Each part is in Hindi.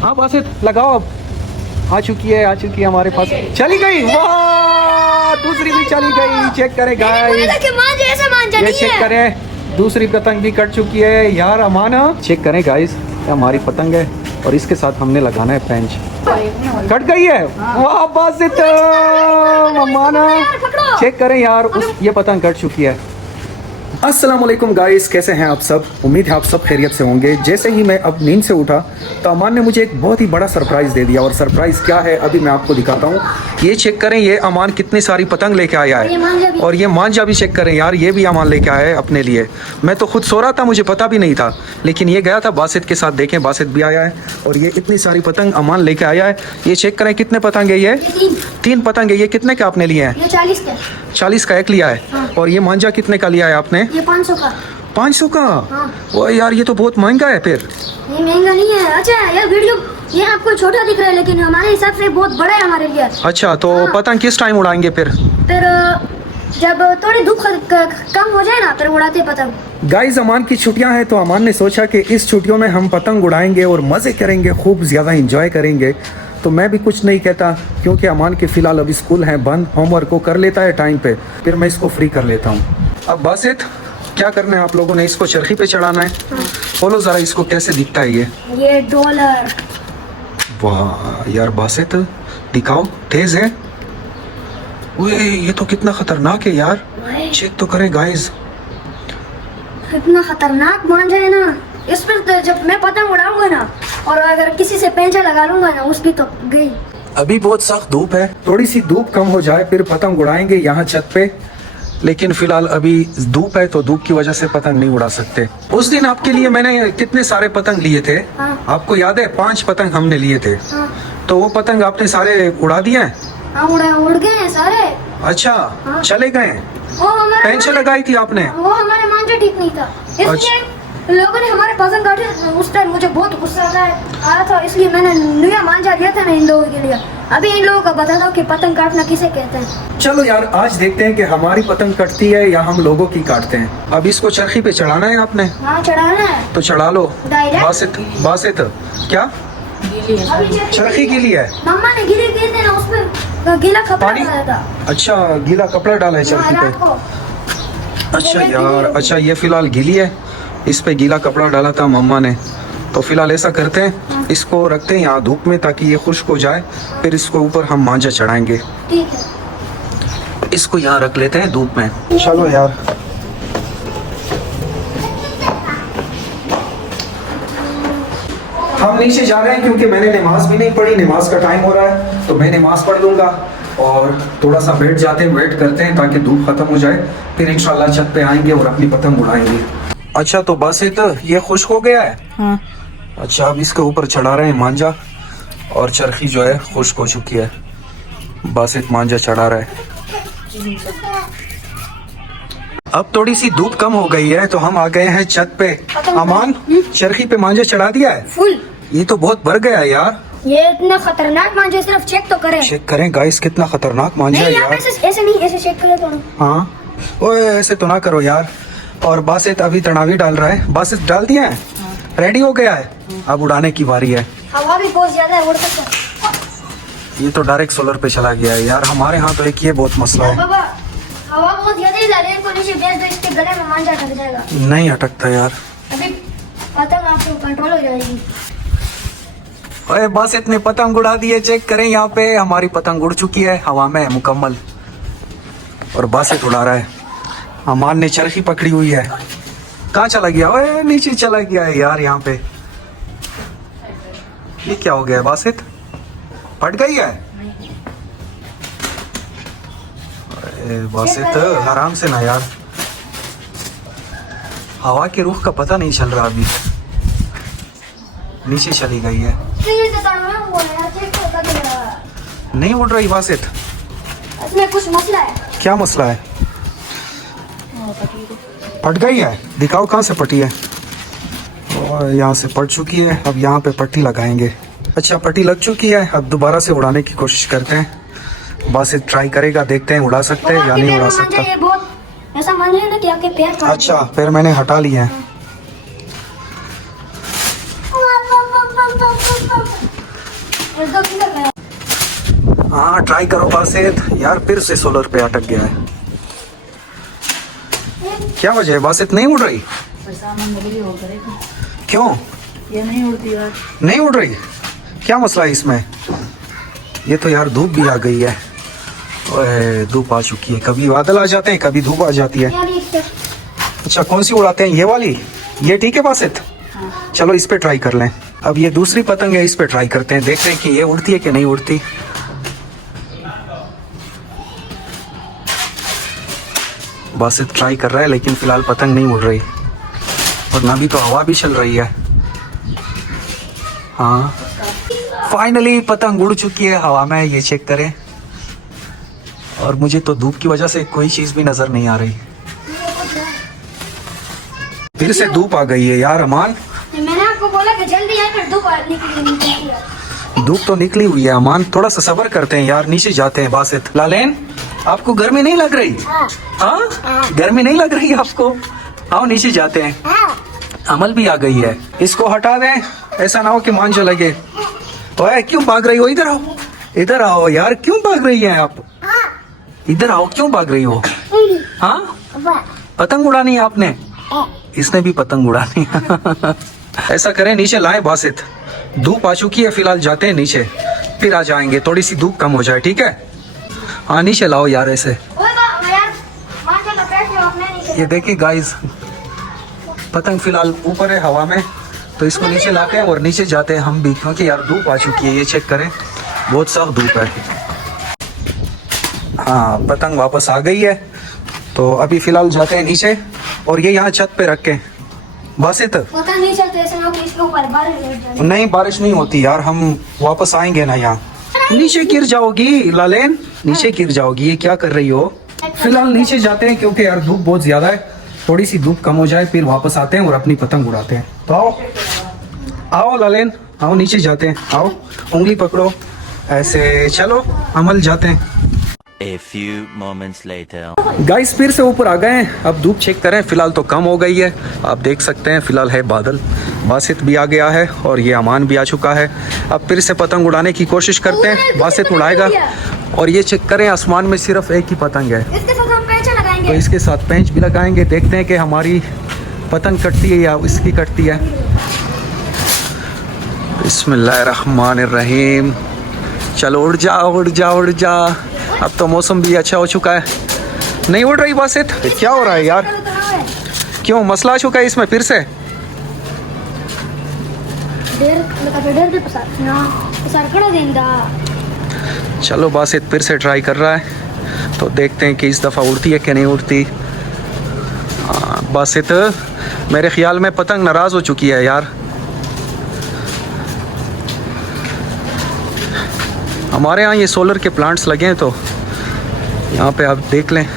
हाँ बासित लगाओ, अब आ चुकी है हमारे पास। चली गई, वाह दूसरी भी चली गई। चेक करें गाइस, ये चेक करें दूसरी पतंग भी कट चुकी है यार। अमाना चेक करें गाइस, हमारी पतंग है और इसके साथ हमने लगाना है पेंच। कट गई है, वाह बासित अमाना। चेक करें यार, ये पतंग कट चुकी है। अस्सलाम वालेकुम गाइस, कैसे हैं आप सब? उम्मीद है आप सब खैरियत से होंगे। जैसे ही मैं अब नींद से उठा तो अमान ने मुझे एक बहुत ही बड़ा सरप्राइज़ दे दिया, और सरप्राइज़ क्या है अभी मैं आपको दिखाता हूँ। ये चेक करें, ये अमान कितनी सारी पतंग लेके आया है, और ये मांझा भी चेक करें यार, ये भी अमान लेके आया है अपने लिए। मैं तो खुद सो रहा था, मुझे पता भी नहीं था, लेकिन ये गया था बासित के साथ। देखें बासित भी आया है और ये इतनी सारी पतंग अमान लेके आया है। ये चेक करें कितने पतंग है, ये 3 पतंग है। ये कितने का आपने लिए हैं? 40 का एक लिया है। हाँ। और ये मांझा कितने का लिया है आपने? ये 500 का। 500 का? हाँ। वो यार ये तो बहुत महंगा है फिर। ये महंगा नहीं है। अच्छा ये वीडियो ये आपको छोटा दिख रहा है, लेकिन हमारे हिसाब से बहुत बड़ा है हमारे लिए। अच्छा तो हाँ। पतंग किस टाइम उड़ाएंगे फिर? जब थोड़ी धूप कम हो जाए ना, फिर उड़ाते पतंग। गाइस अमान की छुट्टियां हैं, तो अमान ने सोचा कि इस छुट्टियों में हम पतंग उड़ाएंगे और मज़े करेंगे, खूब ज़्यादा इंजॉय करेंगे। तो मैं भी कुछ नहीं कहता, क्योंकि अमान के फ़िलहाल अभी स्कूल हैं बंद, होमवर्क को कर लेता है टाइम पे, फिर मैं इसको फ्री कर लेता हूँ। अब बासित क्या करना है आप लोगों ने? इसको चरखी पे चढ़ाना है। हाँ। बोलो ज़रा इसको कैसे दिखता है ये डॉलर। वाह यार बासित दिखाओ, तेज है। ओए ये तो कितना खतरनाक है यार, चेक तो करें गाइस। इतना खतरनाक मान जाए ना, इस पर तो जब मैं पतंग उड़ाऊंगा ना, और अगर किसी से पेंचा लगा लूंगा ना, उसकी तो गई। अभी बहुत सख्त धूप है, थोड़ी सी धूप कम हो जाए फिर पतंग उड़ाएंगे यहाँ छत पे, लेकिन फिलहाल अभी धूप है तो धूप की वजह से पतंग नहीं उड़ा सकते। उस दिन आपके लिए मैंने कितने सारे पतंग लिए थे? हाँ। आपको याद है? 5 पतंग हमने लिए थे। हाँ। तो वो पतंग आपने सारे उड़ा दिए हैं? हाँ उड़ गए हैं सारे। अच्छा। हाँ। चले गए? वो हमारे पेंशन लगाई थी आपने? वो हमारे मांझा ठीक नहीं था, इसलिए लोगों ने हमारे पतंग काटे। उस टाइम मुझे बहुत गुस्सा आया था, इसलिए मैंने नया मांझा लिया था ना इन लोगों के लिए। अभी इन लोगों को बता दो कि पतंग काटना किसे कहते हैं। चलो यार आज देखते हैं कि हमारी पतंग कटती है या हम लोगों की काटते हैं। अब इसको चरखी पे चढ़ाना है आपने? हाँ चढ़ाना है। तो चढ़ा लो। डायरेक्ट? बासित क्या चरखी गीली है? मम्मा ने गीले किए थे ना, उसमें गीला कपड़ा डाला था। अच्छा गीला कपड़ा डाला है चरखी रात पे? को। अच्छा यार, अच्छा ये फिलहाल गीली है, इस पे गीला कपड़ा डाला था मम्मा ने। तो फिलहाल ऐसा करते हैं, इसको रखते हैं यहाँ धूप में ताकि ये खुश्क हो जाए, फिर इसको ऊपर हम मांझा चढ़ाएंगे। ठीक है, इसको यहाँ रख लेते हैं धूप में। चलो यार हम नीचे जा रहे हैं, क्योंकि मैंने नमाज भी नहीं पढ़ी, नमाज का टाइम हो रहा है, तो मैं नमाज पढ़ लूंगा और थोड़ा सा बैठ जाते हैं, वेट करते हैं ताकि धूप खत्म हो जाए, फिर इंशाल्लाह छत पे आएंगे और अपनी पतंग उड़ाएंगे। अच्छा तो बस ये खुश्क हो गया है? हाँ। अच्छा अब इसके ऊपर चढ़ा रहे हैं मांझा, और चरखी जो है खुश्क हो चुकी है। बासित मांझा चढ़ा रहा है। अब थोड़ी सी धूप कम हो गई है तो हम आ गए हैं छत पे। अमान चरखी पे मांझा चढ़ा दिया है? फुल। ये तो बहुत भर गया यार। ये इतना खतरनाक मांझा, सिर्फ चेक तो करें। चेक करें गाइस, कितना खतरनाक मांझा है यार। ऐसे नहीं, ऐसे चेक करें तो। हाँ ओए ऐसे तो ना करो यार। और बासित अभी तनावी डाल रहा है। बासित डाल दिया है? रेडी हो गया है, अब उड़ाने की बारी है। हवा भी बहुत ज्यादा है, उड़ सकता है। ये तो डायरेक्ट सोलर पे चला गया है यार। हमारे यहाँ तो एक ये बहुत मसला है। बाबा हवा बहुत ज्यादा है, लाइन को नीचे भेज दो, इसके गले में मांझा अटक जाएगा। नहीं अटकता यार। अभी पतंग आपको कंट्रोल हो जाएगी। ओए बासित ने पतंग उड़ा दी है, चेक करें यहाँ पे हमारी पतंग उड़ चुकी है हवा में मुकम्मल, और बासित उड़ा रहा है। अमान ने चरखी पकड़ी हुई है। कहाँ चला गया? ओए नीचे चला गया है यार यहाँ पे। ये क्या हो गया बासित, फट गई है? अरे बासित आराम से ना यार, हवा के रुख का पता नहीं चल रहा, अभी नीचे चली गई है। नहीं उड़ रही बासित, इसमें कुछ मसला है। क्या मसला है? फट गई है? दिखाओ कहाँ से फटी है। और यहाँ से फट चुकी है, अब यहाँ पे पट्टी लगाएंगे। अच्छा पट्टी लग चुकी है, अब दोबारा से उड़ाने की कोशिश करते हैं। बासित ट्राई करेगा, देखते हैं उड़ा सकते हैं या नहीं उड़ा सकता। ये बहुत ऐसा मांझा है ना कि आपके पैर काट। अच्छा पैर मैंने हटा लिए हैं। बस 2 किलो गया। हाँ ट्राई करो बासित। यार फिर से सोलर पे अटक गया है। क्या वजह है बासित, नहीं उड़ रही? क्यों ये नहीं उड़ती यार। नहीं उड़ रही? क्या मसला है इसमें? ये तो यार धूप भी आ गई है। ओए धूप आ चुकी है। कभी बादल आ जाते हैं, कभी धूप आ जाती है। यार ये अच्छा कौन सी उड़ाते हैं, ये वाली? ये ठीक है बासित? चलो इस पे ट्राई कर लें। अब ये दूसरी पतंग है, इस पे ट्राई करते हैं, देखते हैं कि ये उड़ती है कि नहीं उड़ती। बासित ट्राई कर रहा है लेकिन फिलहाल पतंग नहीं उड़ रही, और ना भी तो हवा भी चल रही है। हाँ फाइनली पतंग उड़ चुकी है हवा में, ये चेक करें। और मुझे तो धूप की वजह से कोई चीज भी नजर नहीं आ रही। फिर से धूप आ गई है यार अमान। मैंने आपको बोला कि जल्दी आए, फिर धूप निकली है। धूप तो निकली हुई है अमान, थोड़ा सा सब्र करते हैं यार, नीचे जाते हैं। बासित लालेन आपको गर्मी नहीं लग रही? हाँ गर्मी नहीं लग रही आपको? आओ नीचे जाते हैं। अमल भी आ गई है, इसको हटा दें, ऐसा ना हो कि मान चला गए। ओए क्यों भाग रही हो? इधर आओ, इधर आओ यार, क्यों भाग रही है आप? इधर आओ, क्यों भाग रही हो? हाँ पतंग उड़ानी है आपने? इसने भी पतंग उड़ानी है। ऐसा करें नीचे लाए बासित, धूप आ चुकी है, फिलहाल जाते हैं नीचे, फिर आ जाएंगे, थोड़ी सी धूप कम हो जाए, ठीक है? हाँ नीचे लाओ यार ऐसे। ये देखिए गाइस, पतंग फिलहाल ऊपर है हवा में, तो इसको नीचे लाते हैं और नीचे जाते हैं हम भी, क्योंकि यार धूप आ चुकी है। ये चेक करें, बहुत सख्त धूप है। हाँ पतंग वापस आ गई है, तो अभी फिलहाल जाते हैं नीचे, और ये यहाँ छत पे रख के। बासित पता नहीं चलता ऐसे ना कि इसके ऊपर बारिश हो जाए। नहीं बारिश नहीं होती यार, हम वापस आएंगे ना यहाँ। नीचे गिर जाओगी लालेन, नीचे गिर जाओगी, ये क्या कर रही हो? फिलहाल नीचे जाते हैं क्योंकि यार धूप बहुत ज्यादा है, थोड़ी सी धूप कम हो जाए फिर वापस आते हैं और अपनी पतंग उड़ाते हैं। तो आओ आओ लालेन, आओ नीचे जाते हैं, आओ उंगली पकड़ो ऐसे, चलो अमल जाते हैं। A few moments later. Guys फिर से ऊपर आ गए हैं, अब धूप चेक करें, फिलहाल तो कम हो गई है, आप देख सकते हैं फिलहाल है बादल। बासित भी आ गया है और ये अमान भी आ चुका है। अब फिर से पतंग उड़ाने की कोशिश करते हैं, बासित उड़ाएगा। और ये चेक करें, आसमान में सिर्फ एक ही पतंग है, इसके साथ हम पेंच लगाएंगे। तो इसके साथ पेंच भी लगाएंगे, देखते हैं कि हमारी पतंग कटती है या इसकी कटती है। बिस्मिल्लाहिर्रहमानिर्रहीम। चलो उड़ जा उड़ जा उड़ जा। अब तो मौसम भी अच्छा हो चुका है। नहीं उड़ रही बासित, क्या हो रहा है यार? क्यों मसला आ चुका है इसमें फिर से? चलो बासित फिर से ट्राई कर रहा है, तो देखते हैं कि इस दफ़ा उड़ती है कि नहीं उड़ती। बासित मेरे ख्याल में पतंग नाराज़ हो चुकी है यार। हमारे यहाँ ये सोलर के प्लांट्स लगे हैं, तो यहाँ पे आप देख लें,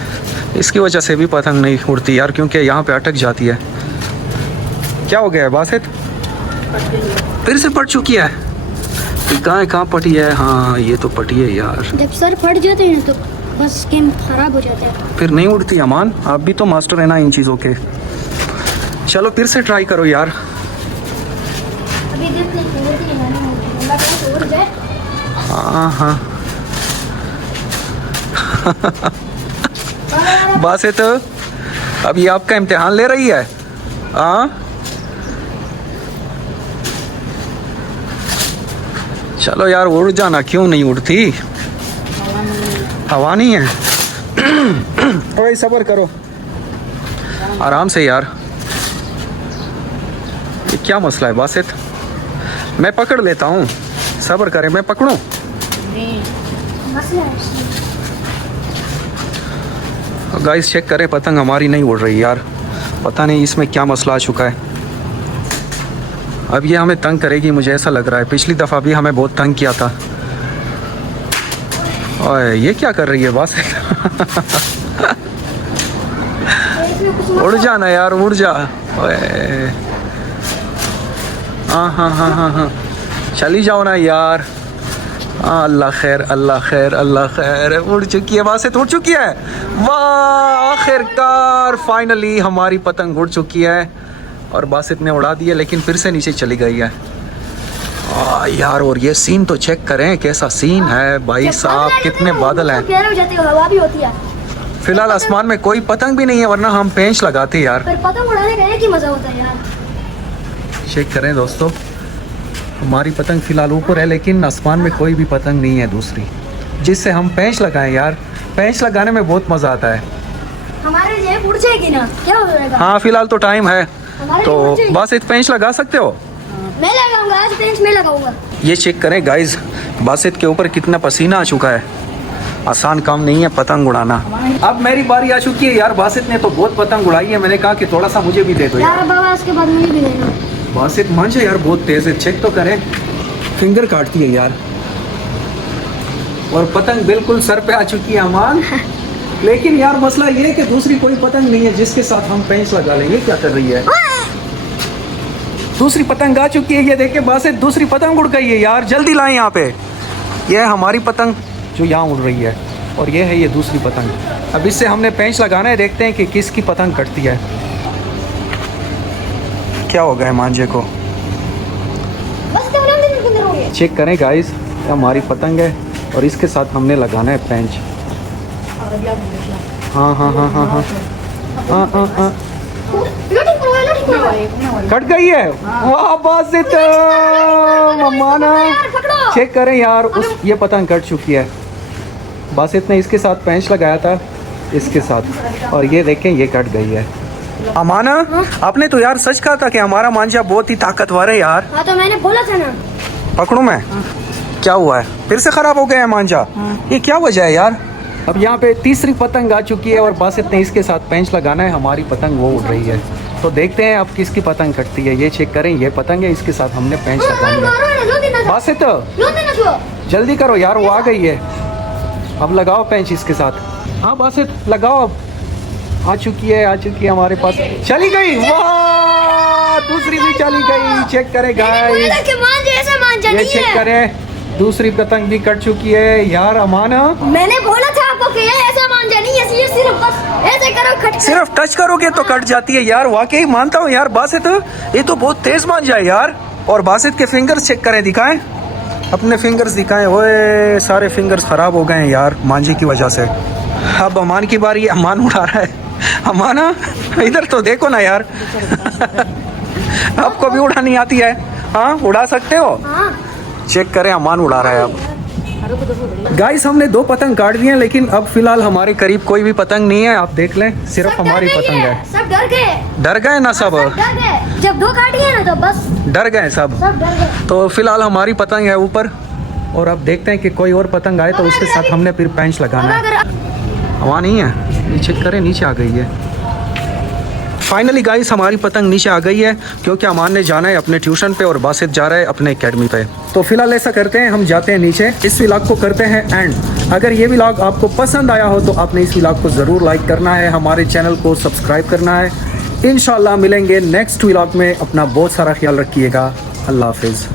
इसकी वजह से भी पतंग नहीं उड़ती यार, क्योंकि यहाँ पे अटक जाती है। क्या हो गया है बासित? फिर से पट चुकी है? कहाँ पटी है? हाँ ये तो पटी है यार। जब सर फट जाते हैं तो बस गेम खराब हो जाता है, फिर नहीं उड़ती। अमान आप भी तो मास्टर है ना इन चीज़ों के। चलो फिर से ट्राई करो यार। अभी देखते हैं उड़ जाए। हाँ बासित अब ये आपका इम्तिहान ले रही है? हाँ चलो यार उड़ जाना, क्यों नहीं उड़ती? हवा नहीं है। थोड़ा सब्र करो, आराम से यार। ये क्या मसला है बासित? मैं पकड़ लेता हूँ, सब्र करें, मैं पकड़ूं? गाइस चेक करें, पतंग हमारी नहीं उड़ रही यार, पता नहीं इसमें क्या मसला आ चुका है। अब ये हमें तंग करेगी, मुझे ऐसा लग रहा है। पिछली दफ़ा भी हमें बहुत तंग किया था। ओए ये क्या कर रही है बस? उड़ जाना यार, उड़ जा। ओए हाँ चली जाओ ना यार। अल्लाह खैर अल्लाह खैर अल्लाह खैर। उड़ चुकी है, बासित उड़ चुकी है। वाह आखिरकार फाइनली हमारी पतंग उड़ चुकी है और बासित ने उड़ा दी है, लेकिन फिर से नीचे चली गई है। यार और ये सीन तो चेक करें, कैसा सीन है भाई साहब, कितने बादल हैं। हो जाती है, हवा भी होती है। फिलहाल आसमान में कोई पतंग भी नहीं है, वरना हम पेंच लगाते यार। पर पतंग उड़ाने का एक ही मजा होता है यार। चेक करें दोस्तों, हमारी पतंग फिलहाल ऊपर है, लेकिन आसमान में कोई भी पतंग नहीं है दूसरी, जिससे हम पेंच लगाएं यार। पेंच लगाने में बहुत मज़ा आता है। हमारे जेब उड़ जाएगी ना, क्या हो जाएगा? हाँ फिलहाल तो टाइम है, हमारे तो लिए उड़ जाएगी। बस एक पेंच लगा सकते हो। मैं लगाऊंगा आज, पेंच में लगाऊंगा। ये चेक करें गाइस, बासित के ऊपर कितना पसीना आ चुका है। आसान काम नहीं है पतंग उड़ाना। अब मेरी बारी आ चुकी है यार। बासित ने तो बहुत पतंग उड़ाई है, मैंने कहा कि थोड़ा सा मुझे भी दे दो यार। यार बाबा इसके बाद मुझे भी देना। बासित मंच है यार, बहुत तेज है। चेक तो करें, फिंगर काटती है यार। और पतंग बिल्कुल सर पे आ चुकी है अमान। लेकिन यार मसला ये है कि दूसरी कोई पतंग नहीं है जिसके साथ हम पेंच लगा लेंगे। क्या कर रही है? दूसरी पतंग आ चुकी है, ये देखिए बासित दूसरी पतंग उड़ गई है यार। जल्दी लाएं यहाँ पे। ये है हमारी पतंग जो यहाँ उड़ रही है, और ये है ये दूसरी पतंग। अब इससे हमने पेंच लगाना है, देखते हैं कि किसकी पतंग कटती है। क्या हो गया मांझे को? बस तो उड़ाने के अंदर हो गए। चेक करें गाइस, हमारी पतंग है और इसके साथ हमने लगाना है पेंच। हाँ हाँ हाँ हाँ हाँ हाँ हाँ हाँ लटिक करो। कट गई है। वाह बासित, मम्माना। पकड़ो। चेक करें यार, उस ये पतंग कट चुकी है। बासित ने इसके साथ पेंच लगाया था, इसके साथ, और ये देखें ये कट गई है। अमाना, आपने तो यार सच कहा था कि हमारा मांझा बहुत ही ताकतवर है यार। हाँ तो मैंने बोला था ना। पकड़ूं मैं? क्या हुआ है? फिर से खराब हो गया है मांझा? ये क्या वजह है यार? अब यहाँ पे तीसरी पतंग आ चुकी है और बासित ने इसके साथ पेंच लगाना है। हमारी पतंग वो उड़ रही है, तो देखते हैं अब किसकी पतंग कटती है। ये चेक करें, ये पतंग है, इसके साथ हमने पेंच लगानी है। बासित जल्दी करो यार, वो आ गई है। अब लगाओ पेंच इसके साथ। हाँ बासित लगाओ, अब आ चुकी है हमारे पास। चली गई, वाह दूसरी भी चली गई। चेक करें गाइस, ये चेक करें, दूसरी पतंग भी कट चुकी है यार। अमाना, मैंने बोला था आपको कि ये ऐसा मांझा नहीं है, ये सिर्फ बस ऐसे करो खट। सिर्फ टच करोगे तो कट जाती है यार। वाकई मानता हूँ यार बासित, ये तो बहुत तेज मांझा है यार। और बासित के फिंगर्स चेक करें, दिखाएं अपने फिंगर्स दिखाएं। ओए सारे फिंगर्स खराब हो गए हैं यार मांझे की वजह से। अब अमान की बारी है, अमान उड़ा रहा है। अमाना इधर तो देखो ना यार। आपको भी उड़ानी आती है? हाँ उड़ा सकते हो। हाँ। चेक करें, अमान उड़ा रहा है अब। गाइस हमने 2 पतंग काट दिए हैं, लेकिन अब फिलहाल हमारे करीब कोई भी पतंग नहीं है। आप देख लें, सिर्फ हमारी पतंग है। सब डर गए। डर गए ना सब? डर गए, जब 2 काट दिए ना तो बस डर गए सब। सब डर गए। तो फिलहाल हमारी पतंग है ऊपर, और अब देखते हैं कि कोई और पतंग आए तो उसके साथ हमने फिर पेंच लगाना है। हवा नहीं है, ये चेक करें, नीचे आ गई है। फाइनली गाइस हमारी पतंग नीचे आ गई है, क्योंकि अमान ने जाना है अपने ट्यूशन पे और बासित जा रहा है अपने एकेडमी पे। तो फिलहाल ऐसा करते हैं, हम जाते हैं नीचे, इस व्लॉग को करते हैं एंड। अगर ये व्लॉग आपको पसंद आया हो तो आपने इस व्लॉग को ज़रूर लाइक करना है, हमारे चैनल को सब्सक्राइब करना है। इंशाल्लाह मिलेंगे नेक्स्ट व्लॉग में। अपना बहुत सारा ख्याल रखिएगा। अल्लाह हाफिज़।